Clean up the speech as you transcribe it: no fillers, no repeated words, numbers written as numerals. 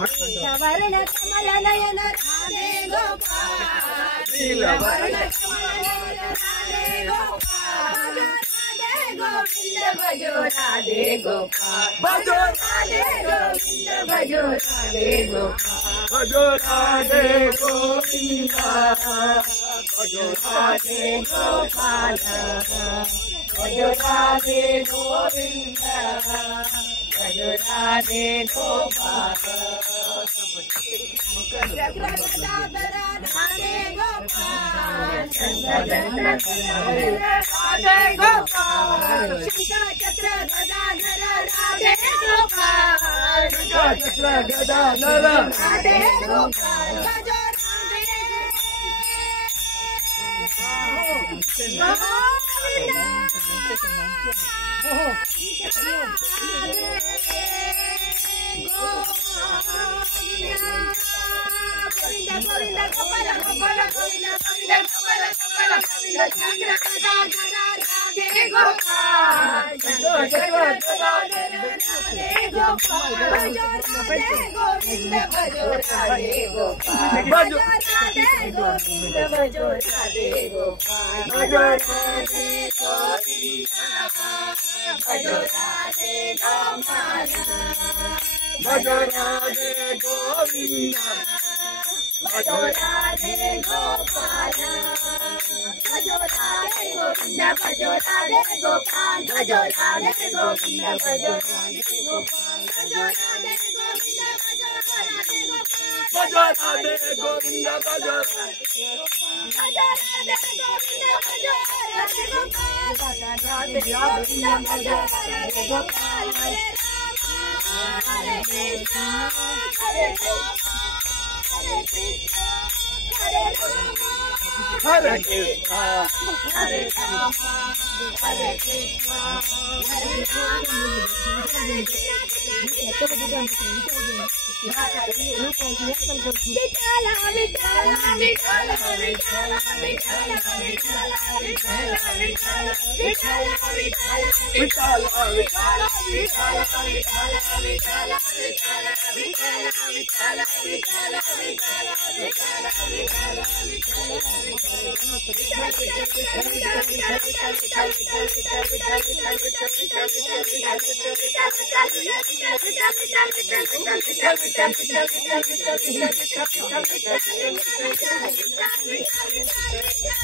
वर्ण कमल नयन राधे गोपाल वर्ण कमल नयन राधे गोपाल भजो राधे गोविंद भजो राधे गोपाल भजो राधे गोविंद भजो राधे गोविंद भजो राधे गोपाल भजो राधे गोविंद भजो राधे गोपाल चक्र गदाधर राधे गोपाल राधे गोपाल चक्र गदाधर राधे गोपाल चक्र गदाधर राधे गोपाल भजो गोविंद गोपाल गोपाल गोविंद गोविंद गोपाल गोपाल गोविंद चक्र गदाधर राधे गोपाल चक्र गदाधर राधे गोपाल भजो राधे गोविंद भजो राधे गोपाल भजो राधे गोविंद भजो राधे गोपाल भजो राधे गोविंद भजो राधे गोपाल भजो राधे गोविंद भजो राधे गोपाल भजो राधे गोविंद भजो राधे गोपाल भजो राधे गोविंद भजो राधे गोपाल भजो राधे गोविंद भजो राधे गोपाल भजो राधे गोविंद भजो राधे गोपाल राधे गोविंद भजो राधे गोपाल हरे राम हरे कृष्ण हरे कृष्ण हरे कृष्ण हरे राम हरे कृष्ण हरे राम हरे कृष्ण हरे राम हरे कृष्ण विठला विठला विठला विठला विठला विठला विठला विठला विठला विठला विठला विठला विठला विठला विठला विठला विठला विठला विठला